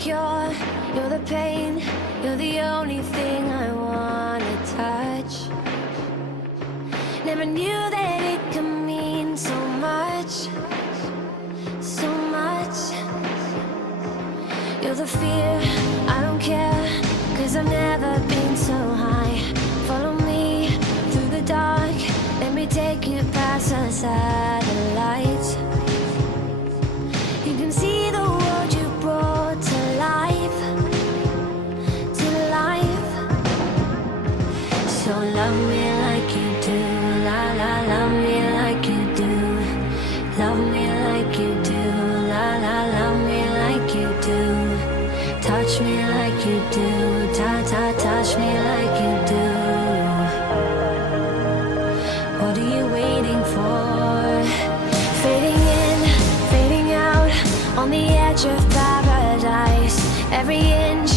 cure, you're the pain, you're the only thing I wanna touch. Never knew that it could mean so much, so much. You're the fear, I don't care, 'cause I've never been so high. Follow me through the dark, let me take you past the satellites. You can see the world you brought to life, to life. So love me like you do, la la, love me like you do. Love me like you do, la la, love me like you do. Touch me like you do, ta ta, touch me like you do. What are you waiting for? Fading in, fading out, on the edge of paradise. Every inch